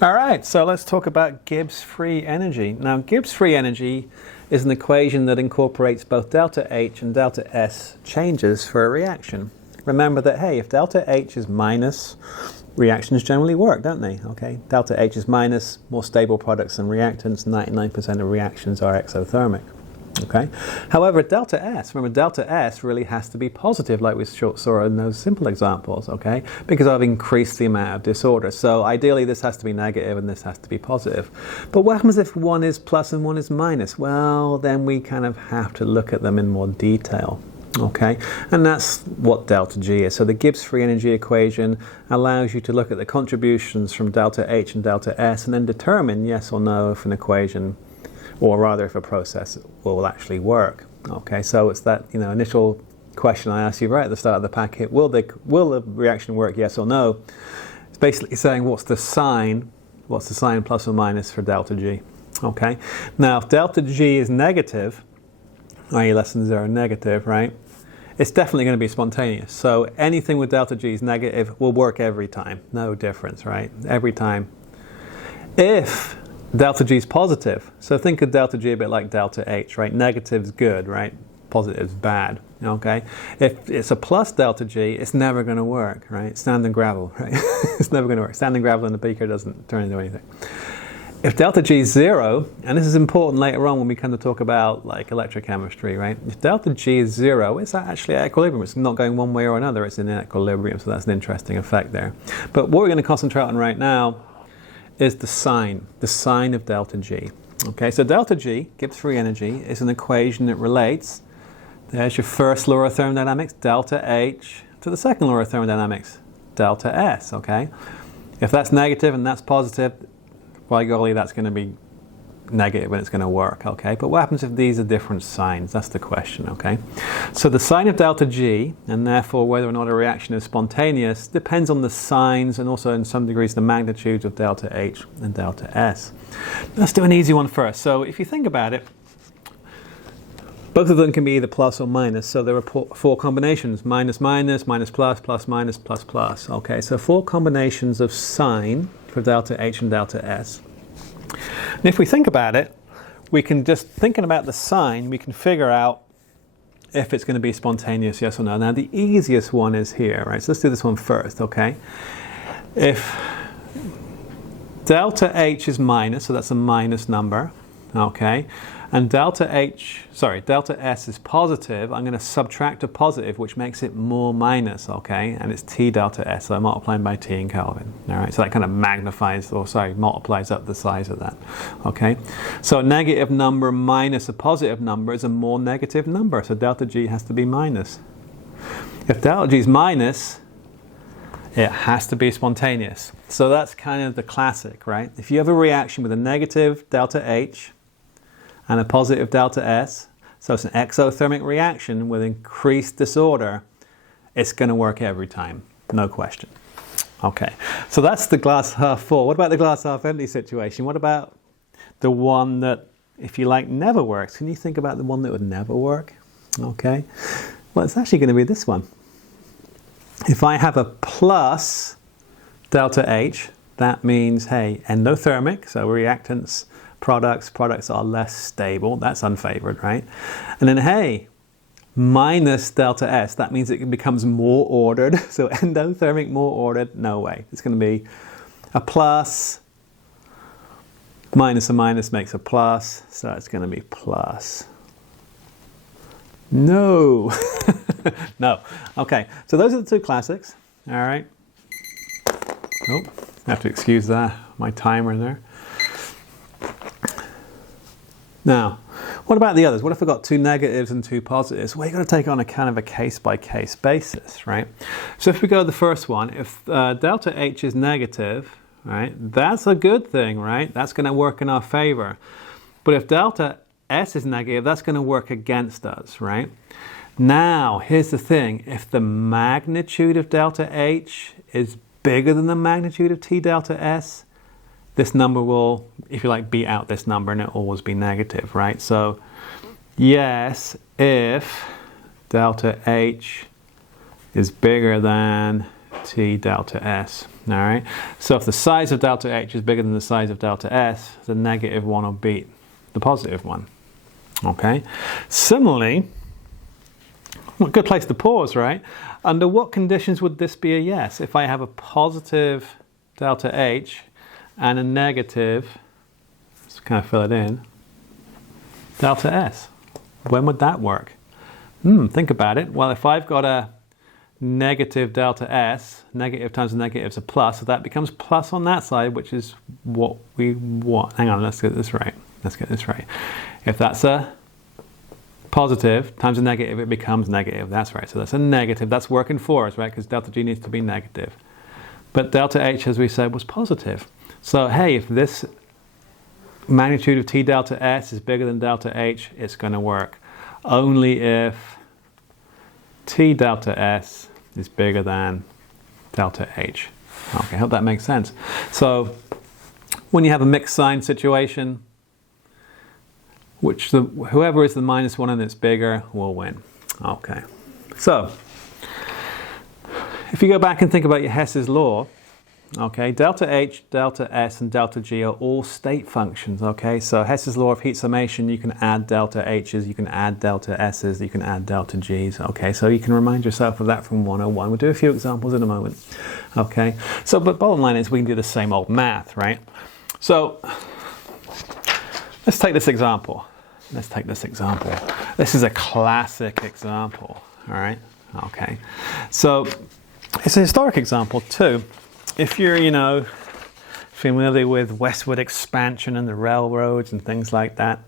All right, so let's talk about Gibbs free energy. Now, Gibbs free energy is an equation that incorporates both delta H and delta S changes for a reaction. Remember that, hey, if delta H is minus, reactions generally work, don't they? Okay, delta H is minus, more stable products and reactants, 99% of reactions are exothermic. Okay. However, delta S, remember delta S really has to be positive like we saw in those simple examples, okay? Because I've increased the amount of disorder. So ideally this has to be negative and this has to be positive. But what happens if one is plus and one is minus? Well, then we kind of have to look at them in more detail. Okay, and that's what delta G is. So the Gibbs free energy equation allows you to look at the contributions from delta H and delta S and then determine yes or no if an equation, or rather if a process will actually work. Okay, so it's that initial question I asked you right at the start of the packet, will the reaction work, yes or no? It's basically saying what's the sign plus or minus for delta G. Okay, now if delta G is negative, i.e. less than 0 negative, right, it's definitely going to be spontaneous. So anything with delta G is negative will work every time, no difference, right, every time. If delta G is positive, so think of delta G a bit like delta H, right? Negative's good, right? Positive's bad, okay? If it's a plus delta G, it's never going to work, right? Sand and gravel, right? It's never going to work. Sand and gravel in a beaker doesn't turn into anything. If delta G is 0, and this is important later on when we kind of talk about like electrochemistry, right? If delta G is 0, it's actually at equilibrium. It's not going one way or another. It's in equilibrium, so that's an interesting effect there. But what we're going to concentrate on right now is the sign of delta G. Okay, so delta G, Gibbs free energy, is an equation that relates, there's your first law of thermodynamics, delta H, to the second law of thermodynamics, delta S, okay? If that's negative and that's positive, by golly, that's going to be negative and it's going to work, okay? But what happens if these are different signs? That's the question, okay? So the sign of delta G, and therefore whether or not a reaction is spontaneous, depends on the signs and also in some degrees the magnitudes of delta H and delta S. Let's do an easy one first. So if you think about it, both of them can be either plus or minus. So there are 4 combinations, minus, minus, minus, plus, plus, minus, plus, plus. Okay, so 4 combinations of sign for delta H and delta S. And if we think about it, we can just, thinking about the sign, we can figure out if it's going to be spontaneous, yes or no. Now the easiest one is here, right? So let's do this one first, okay? If delta H is minus, so that's a minus number, okay? And delta S is positive, I'm going to subtract a positive, which makes it more minus, okay? And it's T delta S, so I'm multiplying by T in Kelvin, all right? So that kind of multiplies up the size of that, okay? So a negative number minus a positive number is a more negative number, so delta G has to be minus. If delta G is minus, it has to be spontaneous. So that's kind of the classic, right? If you have a reaction with a negative delta H, and a positive delta S, so it's an exothermic reaction with increased disorder, it's going to work every time, no question. Okay, so that's the glass half full. What about the glass half empty situation? What about the one that, if you like, never works? Can you think about the one that would never work? Okay, well, it's actually going to be this one. If I have a plus delta H, that means, hey, endothermic, so reactants, products are less stable, that's unfavored, right? And then, hey, minus delta S, that means it becomes more ordered, so endothermic, more ordered, no way. It's going to be a plus, minus a minus makes a plus, so it's going to be plus. No! No. Okay, so those are the 2 classics, all right? Oh, I have to excuse that, my timer there. Now, what about the others? What if I've got 2 negatives and 2 positives? Well, you've got to take on a kind of a case-by-case basis, right? So if we go to the first one, if delta H is negative, right, that's a good thing, right? That's going to work in our favor. But if delta S is negative, that's going to work against us, right? Now, here's the thing. If the magnitude of delta H is bigger than the magnitude of T delta S, this number will, if you like, beat out this number and it'll always be negative, right? So, yes, if delta H is bigger than T delta S. All right. So if the size of delta H is bigger than the size of delta S, the negative one will beat the positive one. Okay. Similarly, well, good place to pause, right? Under what conditions would this be a yes? If I have a positive delta H and a negative, let's kind of fill it in, delta S. When would that work? Think about it. Well, if I've got a negative delta S, negative times a negative is a plus, so that becomes plus on that side, which is what we want. Hang on, let's get this right. Let's get this right. If that's a positive times a negative, it becomes negative. That's right. So that's a negative. That's working for us, right? Because delta G needs to be negative. But delta H, as we said, was positive. So hey, if this magnitude of T delta S is bigger than delta H, it's going to work. Only if T delta S is bigger than delta H. Okay, I hope that makes sense. So when you have a mixed sign situation, whoever is the minus one and it's bigger will win. Okay, so if you go back and think about your Hess's law, okay, delta H, delta S, and delta G are all state functions, okay? So Hess's law of heat summation, you can add delta H's, you can add delta S's, you can add delta G's, okay? So you can remind yourself of that from 101. We'll do a few examples in a moment, okay? So, but bottom line is we can do the same old math, right? So let's take this example. Let's take this example. This is a classic example, all right? Okay, so it's a historic example too. If you're, familiar with westward expansion and the railroads and things like that,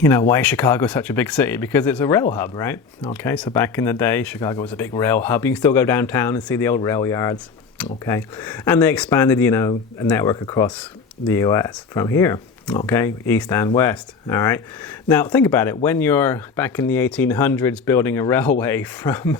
why is Chicago such a big city? Because it's a rail hub, right? Okay, so back in the day, Chicago was a big rail hub. You can still go downtown and see the old rail yards, okay? And they expanded, a network across the US from here. Okay, east and west, all right? Now, think about it. When you're back in the 1800s building a railway from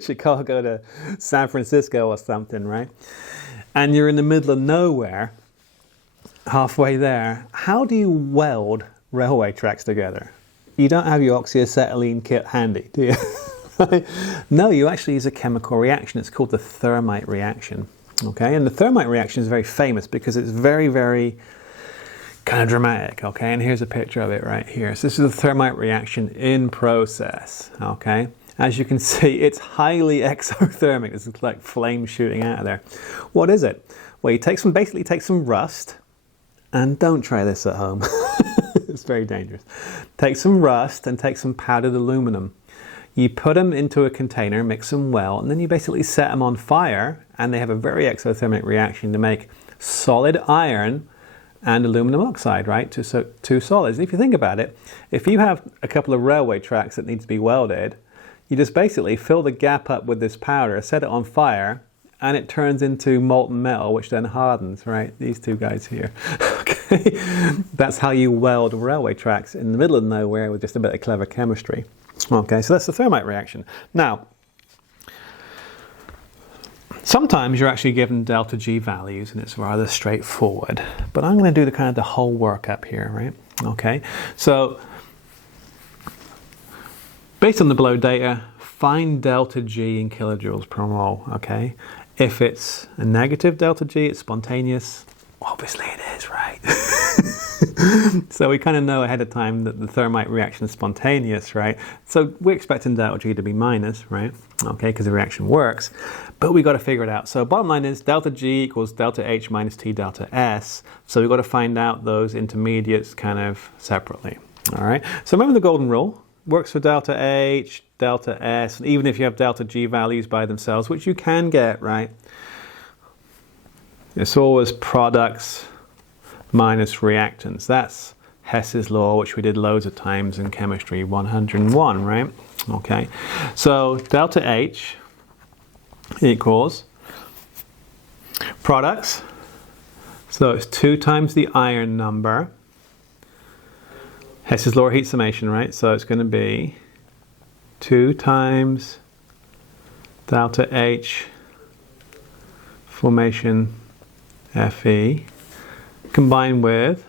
Chicago to San Francisco or something, right? And you're in the middle of nowhere, halfway there, how do you weld railway tracks together? You don't have your oxyacetylene kit handy, do you? No, you actually use a chemical reaction. It's called the Thermite reaction, okay? And the Thermite reaction is very famous because it's very, very kind of dramatic, okay? And here's a picture of it right here. So this is the Thermite reaction in process, okay? As you can see, it's highly exothermic. This is like flame shooting out of there. What is it? Well, you basically take some rust, and don't try this at home. It's very dangerous. Take some rust and take some powdered aluminum. You put them into a container, mix them well, and then you basically set them on fire, and they have a very exothermic reaction to make solid iron and aluminum oxide, right? Two solids. If you think about it, if you have a couple of railway tracks that need to be welded, you just basically fill the gap up with this powder, set it on fire, and it turns into molten metal, which then hardens, right? These two guys here. Okay, that's how you weld railway tracks in the middle of nowhere with just a bit of clever chemistry. Okay, so that's the Thermite reaction. Now, sometimes you're actually given delta G values and it's rather straightforward, but I'm going to do the whole workup here, right? Okay, so based on the below data, find delta G in kilojoules per mole, okay? If it's a negative delta G, it's spontaneous. Obviously it is, right? So we kind of know ahead of time that the Thermite reaction is spontaneous, right? So we're expecting delta G to be minus, right? Okay, because the reaction works, but we got to figure it out. So bottom line is delta G equals delta H minus T delta S. So we've got to find out those intermediates kind of separately, all right? So remember the golden rule, works for delta H, delta S, even if you have delta G values by themselves, which you can get, right? It's always products minus reactants. That's Hess's law, which we did loads of times in chemistry 101, right? Okay, so delta H equals products. So it's 2 times the iron number. Hess's law of heat summation, right? So it's going to be 2 times delta H formation Fe combined with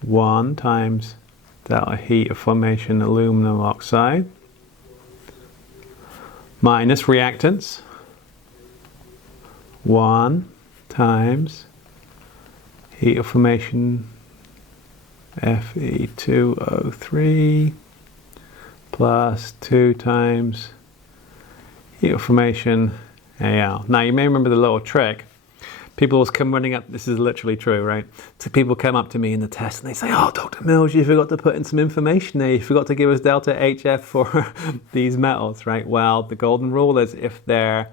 1 times delta heat of formation aluminum oxide minus reactants, 1 times heat of formation Fe2O3 plus 2 times heat of formation Al. Now you may remember the little trick. People always come running up, this is literally true, right? So people come up to me in the test and they say, oh, Dr. Mills, you forgot to put in some information there. You forgot to give us delta HF for these metals, right? Well, the golden rule is if they're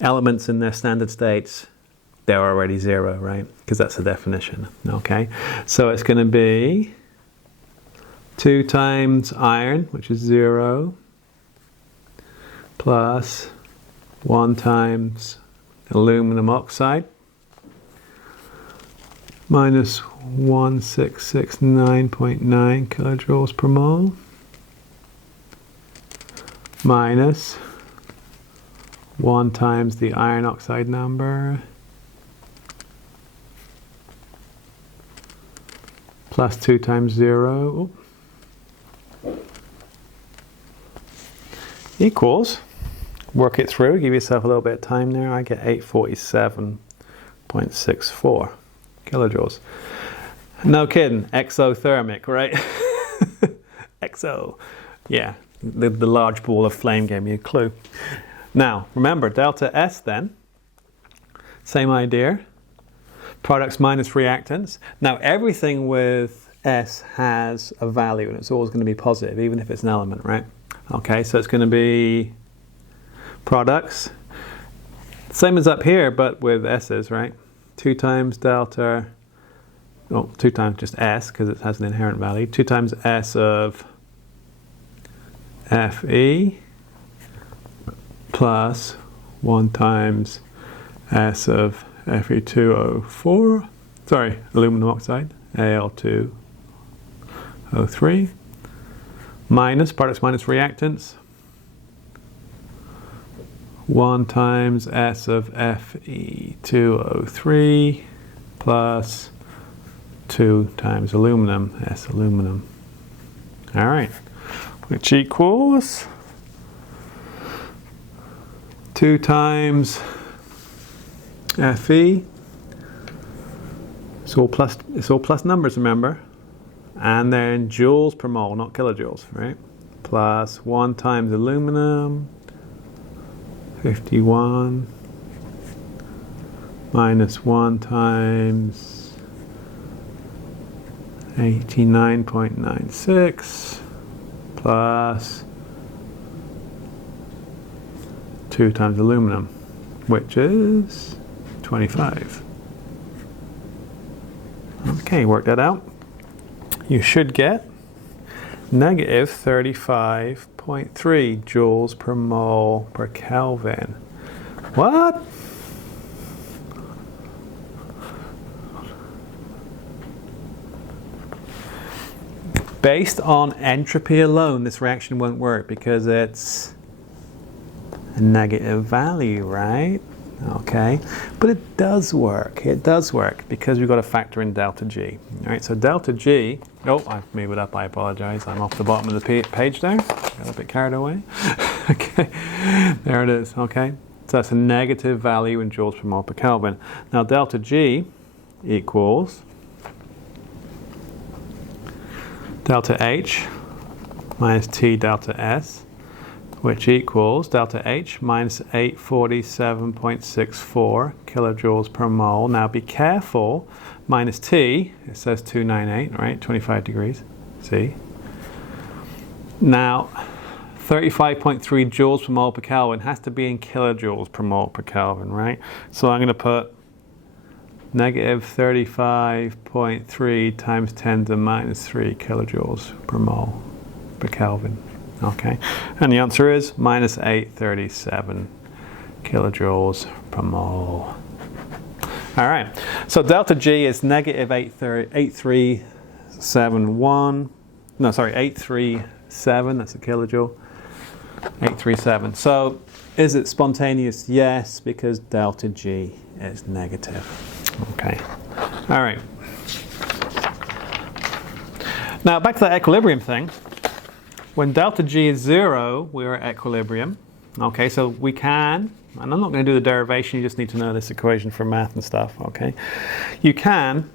elements in their standard states, they're already 0, right? Because that's the definition, okay? So it's going to be 2 times iron, which is 0, plus 1 times aluminum oxide, minus 1669.9 kilojoules per mole, minus 1 times the iron oxide number, plus 2 times 0, equals, work it through, give yourself a little bit of time there, I get 847.64 kilojoules. No kidding, exothermic, right? Exo, yeah, the large ball of flame gave me a clue. Now, remember, delta S then, same idea. Products minus reactants. Now everything with S has a value and it's always going to be positive, even if it's an element, right? Okay, so it's going to be products, same as up here, but with S's, right? 2 times delta, 2 times just S, because it has an inherent value, 2 times S of Fe, plus 1 times S of Fe2O4, sorry, aluminum oxide, Al2O3, minus, products minus reactants, 1 times S of Fe2O3, plus 2 times aluminum, S aluminum. All right, which equals 2 times Fe, it's all plus numbers, remember, and then joules per mole, not kilojoules, right? Plus 1 times aluminum, 51, minus 1 times 89.96, plus 2 times aluminum, which is 25. Okay, work that out. You should get negative 35.3 joules per mole per Kelvin. What? Based on entropy alone, this reaction won't work because it's a negative value, right? Okay, but it does work. It does work because we've got to factor in delta G. All right, so delta G, oh, I've moved it up, I apologize. I'm off the bottom of the page there. Got a bit carried away. Okay, there it is, okay. So that's a negative value in joules per mole per Kelvin. Now delta G equals delta H minus T delta S, which equals delta H minus 847.64 kilojoules per mole. Now be careful, minus T, it says 298, right, 25 degrees, see? Now, 35.3 joules per mole per Kelvin has to be in kilojoules per mole per Kelvin, right? So I'm going to put negative 35.3 times 10 to the minus 3 kilojoules per mole per Kelvin. Okay, and the answer is minus 837 kilojoules per mole. All right, so delta G is negative 837, that's a kilojoule, 837. So is it spontaneous? Yes, because delta G is negative. Okay, all right. Now back to that equilibrium thing. When delta G is 0, we're at equilibrium. Okay, so we can, and I'm not going to do the derivation, you just need to know this equation for math and stuff, okay? You can,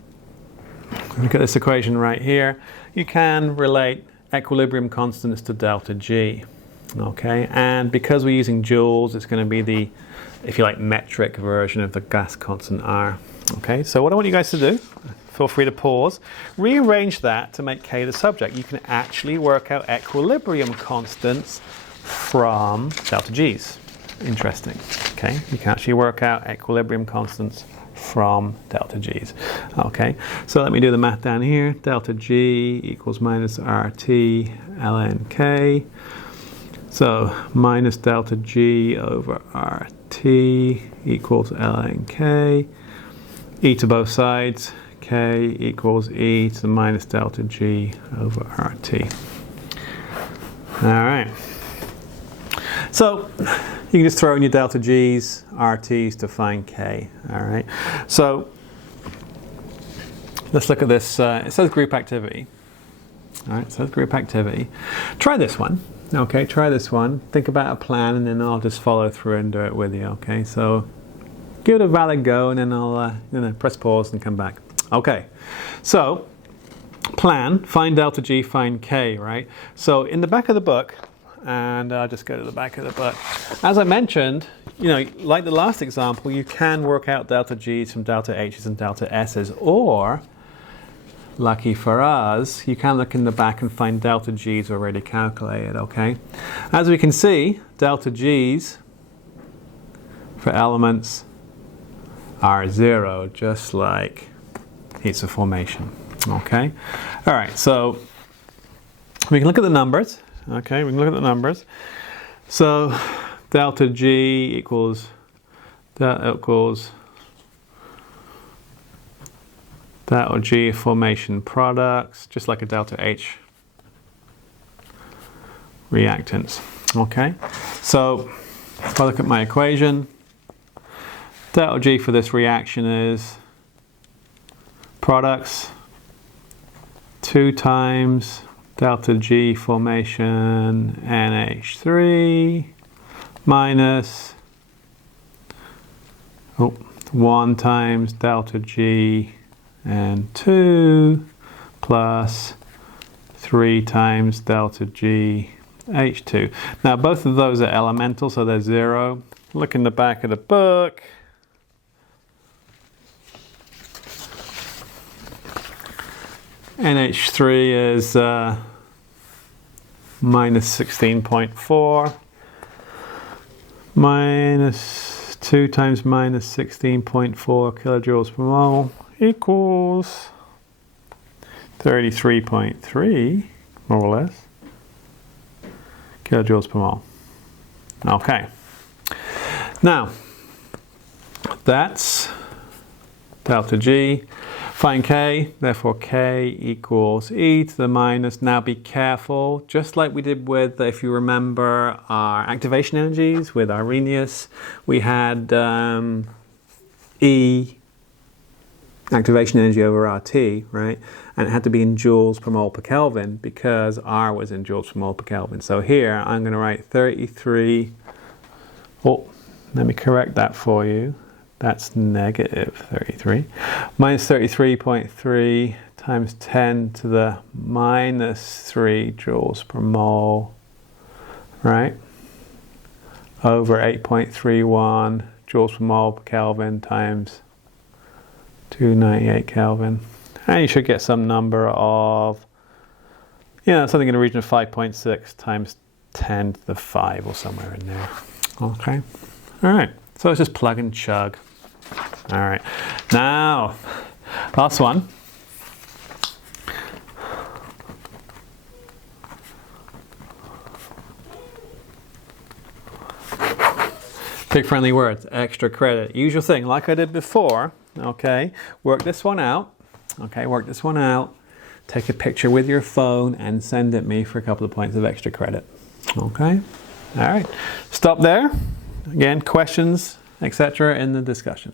look at this equation right here, you can relate equilibrium constants to delta G, okay? And because we're using joules, it's going to be the, if you like, metric version of the gas constant R, okay? So what I want you guys to do, feel free to pause, rearrange that to make K the subject. You can actually work out equilibrium constants from delta G's. Interesting, okay? You can actually work out equilibrium constants from delta G's. Okay, so let me do the math down here. Delta G equals minus RT ln K. So minus delta G over RT equals ln K. E to both sides. K equals E to the minus delta G over RT. All right. So you can just throw in your delta G's, RT's to find K. All right. So let's look at this. It says group activity. All right. It says group activity. Try this one. Okay. Try this one. Think about a plan, and then I'll just follow through and do it with you. Okay. So give it a valid go, and then I'll press pause and come back. Okay. So plan. Find delta G. Find K. Right. So in the back of the book. And I'll just go to the back of the book. As I mentioned, like the last example, you can work out delta G's from delta H's and delta S's, or, lucky for us, you can look in the back and find delta G's already calculated, okay? As we can see, delta G's for elements are 0, just like heats of formation, okay? All right, so we can look at the numbers. Okay, we can look at the numbers. So delta G equals delta G formation products, just like a delta H reactants. Okay, so if I look at my equation, delta G for this reaction is products 2 times delta G formation NH3 minus 1 times delta G N2 plus 3 times delta G H2. Now both of those are elemental, so they're 0. Look in the back of the book. NH3 is minus 16.4 minus 2 times minus 16.4 kilojoules per mole equals 33.3, more or less, kilojoules per mole. Okay. Now, that's delta G. Find K, therefore K equals E to the minus. Now be careful, just like we did with, if you remember, our activation energies with Arrhenius, we had E, activation energy over RT, right? And it had to be in joules per mole per Kelvin because R was in joules per mole per Kelvin. So here I'm going to write 33, let me correct that for you. That's negative 33. Minus 33.3 times 10 to the minus 3 joules per mole, right? Over 8.31 joules per mole per Kelvin times 298 Kelvin. And you should get some number of, something in the region of 5.6 times 10 to the 5 or somewhere in there. Okay. All right. So let's just plug and chug. All right, now, last one. Big friendly words, extra credit. Usual thing, like I did before, okay? Work this one out, okay? Work this one out. Take a picture with your phone and send it me for a couple of points of extra credit, okay? All right, stop there. Again, questions, etc. in the discussion.